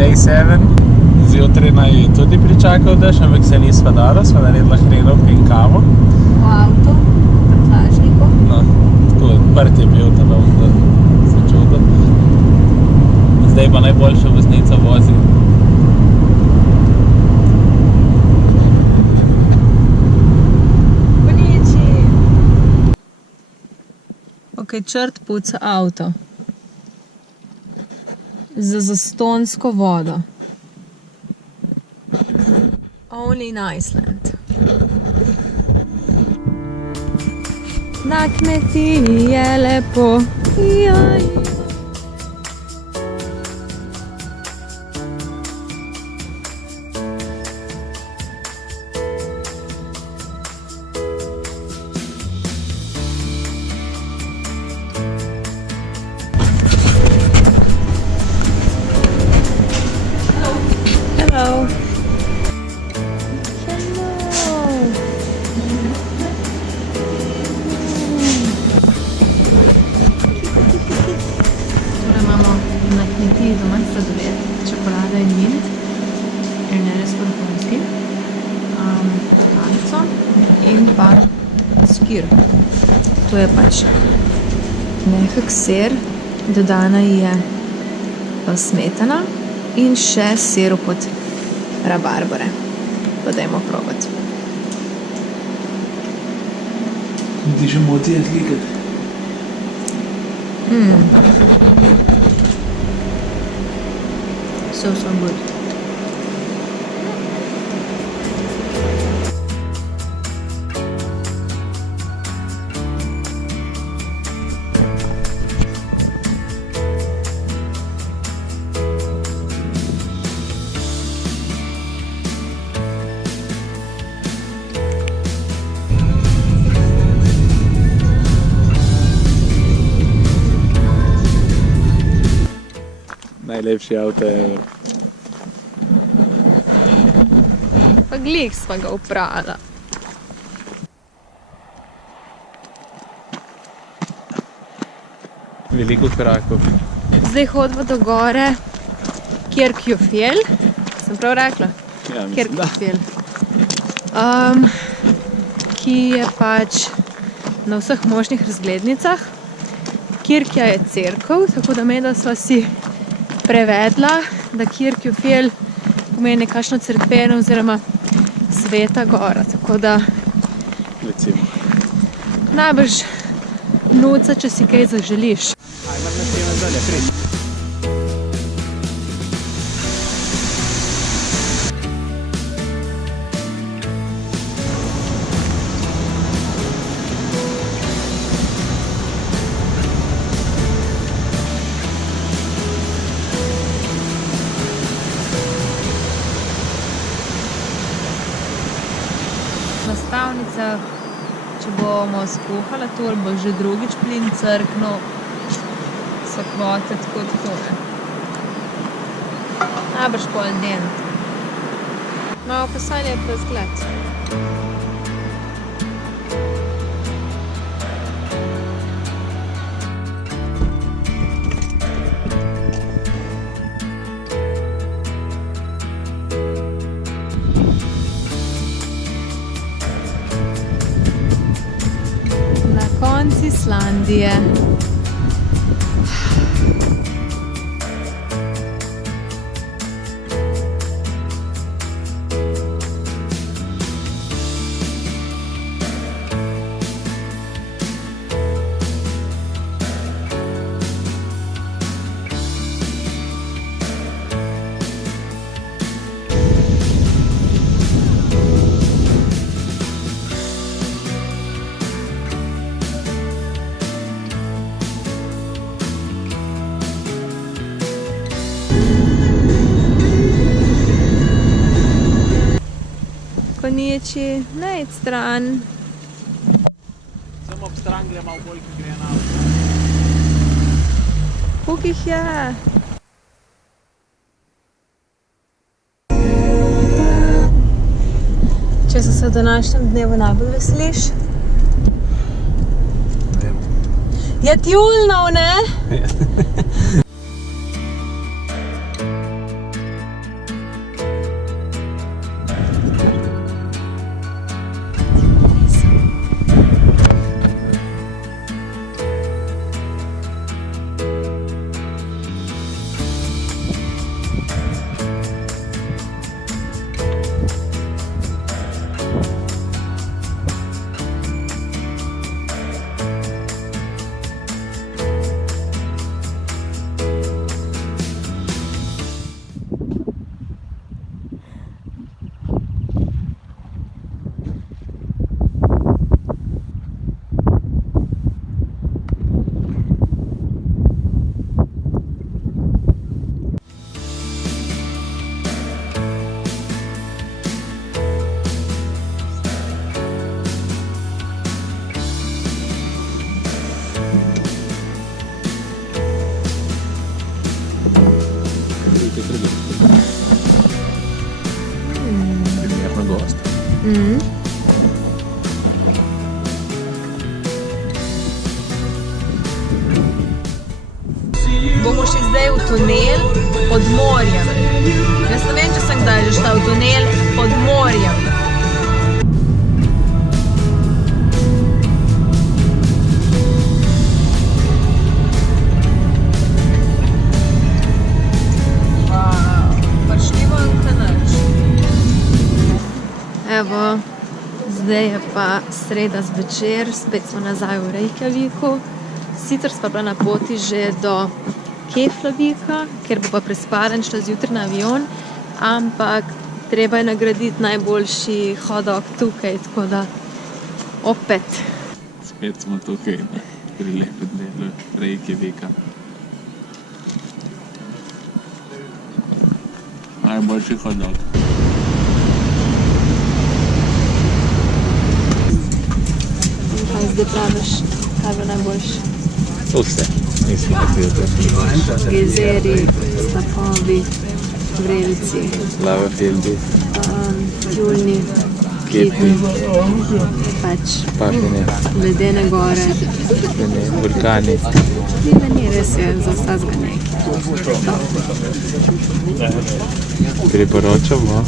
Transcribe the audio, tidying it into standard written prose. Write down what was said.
Day 7. Zjutraj naj tudi pričakal dež, ampak se nisva dala, sva naredila hrenovke in kavo. V avtu, v prtljažniku. No, tako odprt je bil ta dom, da se čudo. Zdaj pa najboljša voznica vozi. Ok, črt puca avto. Za zastonsko vodo. Only in Iceland. Na kmetiji je lepo. Jaj. Hello. Doma sladoled, čokolada in mint, in res vrhunski, palico in pa skir. To je pač mehek sir, dodana je smetana in še sirup od rabarbare. Pa dajmo probati. Ti že moti je slikati. So good. Najlepši avto je. Pa glih sva ga uprala. Veliko korakov. Zdaj hodimo do gore Kirkjufjell. Sem prav rekla? Ja, mislim, da. Kirkjufjell. Ki je pač na vseh možnih razglednicah. Kirkja je cerkev, tako da medla sva si prevedla, da Kirkjufjell pomeni kakšno cerkveno oziroma sveta gora, tako da Recimo. najbrž nuca, če si kaj zaželiš. Ajmo na teme dalje, prid. Na stavnicah, če bomo skuhala to, ali bo že drugič plin crknil, so kvote tako tole. Najbrž pol dent. No, pa saj lep razgled. Konc Islandije. Konječi, ne id stran. Samo ob stran gre malo bolj, ko gre na Koliko jih je? Če se v današnjem dnevu najbolj veseliš? Ne vem. Je tjulnov, ne? Bomo šli zdaj v tunel pod morjem. Jaz ne vem, če sem kdaj že šla v tunel pod morjem. Evo, zdaj je pa sreda zvečer, spet smo nazaj v Reykjaviku. Sicer sva bila na poti že do Keflavika, kjer bo pa prespala in šla zjutraj na avion, ampak treba je nagraditi najboljši hot-dog tukaj, tako da opet. Spet smo tukaj, pri lepem delu Reykjavika. Najboljši hot-dog. Kaj zdaj praviš, kaj bo najboljši? Vse, mislim, da je to. Gezeri, snapovi, vrelci, Lavafildi, tjulni, Kitni, pač Papine, ledene gore. vulkani. Ni res je za vsega nekaj. Priporočamo.